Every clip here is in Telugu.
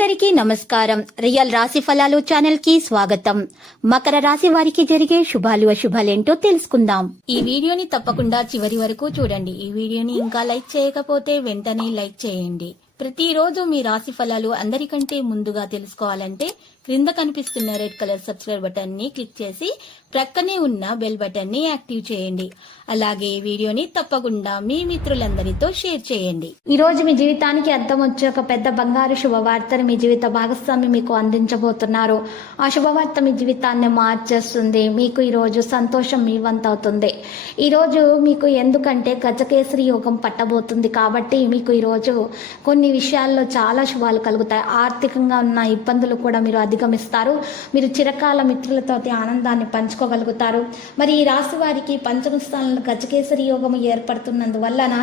అందరికీ నమస్కారం. రియల్ రాశి ఫలాలు ఛానల్ కి స్వాగతం. మకర రాశి వారికి జరిగే శుభాలు అశుభాలేంటో తెలుసుకుందాం. ఈ వీడియోని తప్పకుండా చివరి వరకు చూడండి. ఈ వీడియోని ఇంకా లైక్ చేయకపోతే వెంటనే లైక్ చేయండి. ప్రతిరోజు మీ రాశి ఫలాలు అందరికంటే ముందుగా తెలుసుకోవాలంటే క్రింద కనిపిస్తున్న రెడ్ కలర్ సబ్స్క్రైబ్ బటన్ ని క్లిక్ చేసి ప్రక్కనే ఉన్న బెల్ బటన్ ని యాక్టివ్ చేయండి. అలాగే ఈ వీడియోని తప్పకుండా మీ మిత్రులందరితో షేర్ చేయండి. ఈ రోజు మీ జీవితానికి అర్థం వచ్చే ఒక పెద్ద బంగారు శుభవార్తను మీ జీవిత భాగస్వామి మీకు అందించబోతున్నారు. ఆ శుభవార్త మీ జీవితాన్ని మార్చేస్తుంది. మీకు ఈ రోజు సంతోషం మీ వంతవుతుంది. ఈ రోజు మీకు ఎందుకంటే గజకేసరి యోగం పట్టబోతుంది కాబట్టి మీకు ఈ రోజు కొన్ని విషయాల్లో చాలా శుభాలు కలుగుతాయి. ఆర్థికంగా ఉన్న ఇబ్బందులు కూడా మీరు అధిగమిస్తారు. మీరు చిరకాల మిత్రులతో ఆనందాన్ని పంచుకోగలుగుతారు. మరి ఈ రాశి వారికి పంచమ స్థానంలో గజకేసరి యోగము ఏర్పడుతున్నందువలన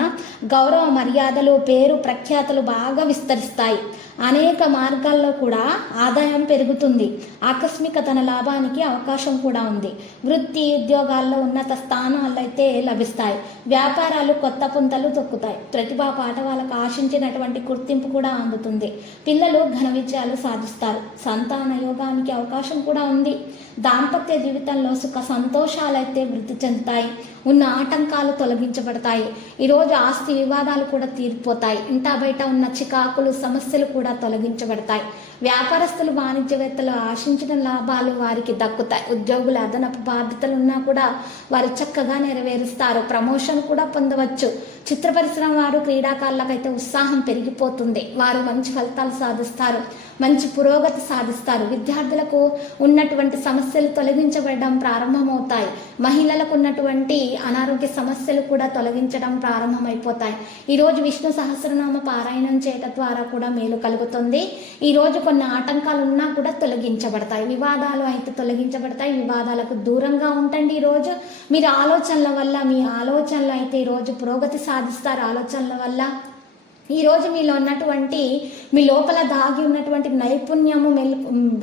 గౌరవ మర్యాదలు, పేరు ప్రఖ్యాతలు బాగా విస్తరిస్తాయి. అనేక మార్గాల్లో కూడా ఆదాయం పెరుగుతుంది. ఆకస్మిక ధన లాభానికి అవకాశం కూడా ఉంది. వృత్తి ఉద్యోగాల్లో ఉన్నత స్థానాలు అయితే లభిస్తాయి. వ్యాపారాలు కొత్త పుంతలు తొక్కుతాయి. ప్రతిభా పాఠవాలకు ఆశించినటువంటి గుర్తింపు కూడా అందుతుంది. పిల్లలు ఘన విజయాలు సాధిస్తారు. సంతాన యోగానికి అవకాశం కూడా ఉంది. దాంపత్య జీవితంలో సుఖ సంతోషాలైతే వృద్ధి చెందుతాయి. ఉన్న ఆటంకాలు తొలగించబడతాయి. ఈరోజు ఆస్తి వివాదాలు కూడా తీరిపోతాయి. ఇంటా బయట ఉన్న చికాకులు, సమస్యలు కూడా తొలగించబడతాయి. వ్యాపారస్తులు, వాణిజ్యవేత్తలు ఆశించిన లాభాలు వారికి దక్కుతాయి. ఉద్యోగులు అదనపు బాధ్యతలు ఉన్నా కూడా వారు చక్కగా నెరవేరుస్తారు. ప్రమోషన్ కూడా పొందవచ్చు. చిత్ర పరిశ్రమ వారు, క్రీడాకారులకైతే ఉత్సాహం పెరిగిపోతుంది. వారు మంచి ఫలితాలు సాధిస్తారు. మంచి పురోగతి సాధిస్తారు. విద్యార్థులకు ఉన్నటువంటి సమస్యలు తొలగించబడడం ప్రారంభమవుతాయి. మహిళలకు ఉన్నటువంటి అనారోగ్య సమస్యలు కూడా తొలగించడం ప్రారంభమైపోతాయి. ఈరోజు విష్ణు సహస్రనామ పారాయణం చేయడం ద్వారా కూడా మేలు కలుగుతుంది. ఈరోజు కొన్ని ఆటంకాలు ఉన్నా కూడా తొలగించబడతాయి. వివాదాలు అయితే తొలగించబడతాయి. వివాదాలకు దూరంగా ఉండండి. ఈరోజు మీరు ఆలోచనల వల్ల, మీ ఆలోచనలు అయితే ఈరోజు పురోగతి సాధిస్తారు. ఆలోచనల వల్ల ఈరోజు మీలో ఉన్నటువంటి, మీ లోపల దాగి ఉన్నటువంటి నైపుణ్యము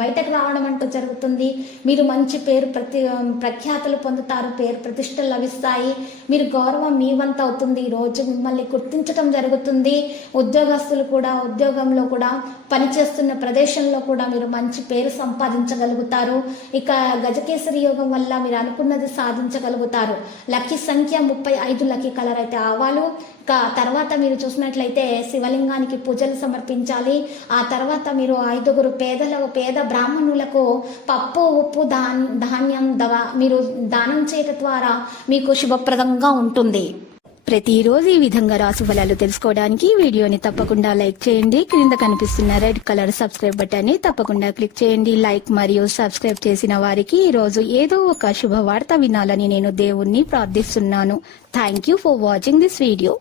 బయటకు రావడం అంటూ జరుగుతుంది. మీరు మంచి పేరు ప్రఖ్యాతులు పొందుతారు. పేరు ప్రతిష్టలు లభిస్తాయి. మీరు గౌరవం మీ వంత అవుతుంది. ఈరోజు మిమ్మల్ని గుర్తించడం జరుగుతుంది. ఉద్యోగస్తులు కూడా ఉద్యోగంలో కూడా పనిచేస్తున్న ప్రదేశంలో కూడా మీరు మంచి పేరు సంపాదించగలుగుతారు. ఇక గజకేసరి యోగం వల్ల మీరు అనుకున్నది సాధించగలుగుతారు. లక్కీ సంఖ్య 35, లక్కీ కలర్ అయితే ఆవాలు. ఇక తర్వాత మీరు చూసినట్లయితే శివలింగానికి పూజలు సమర్పించాలి. ఆ తర్వాత మీరు 5 పేద బ్రాహ్మణులకు పప్పు, ఉప్పు, ధాన్యం మీరు దానం చేయడం ద్వారా మీకు శుభప్రదంగా ఉంటుంది. ప్రతిరోజు ఈ విధంగా రాశి ఫలాలు తెలుసుకోవడానికి వీడియోని తప్పకుండా లైక్ చేయండి. క్రింద కనిపిస్తున్న రెడ్ కలర్ సబ్స్క్రైబ్ బటన్ ని తప్పకుండా క్లిక్ చేయండి. లైక్ మరియు సబ్స్క్రైబ్ చేసిన వారికి ఈ రోజు ఏదో ఒక శుభవార్త వినాలని నేను దేవుణ్ణి ప్రార్థిస్తున్నాను. Thank you for watching this video.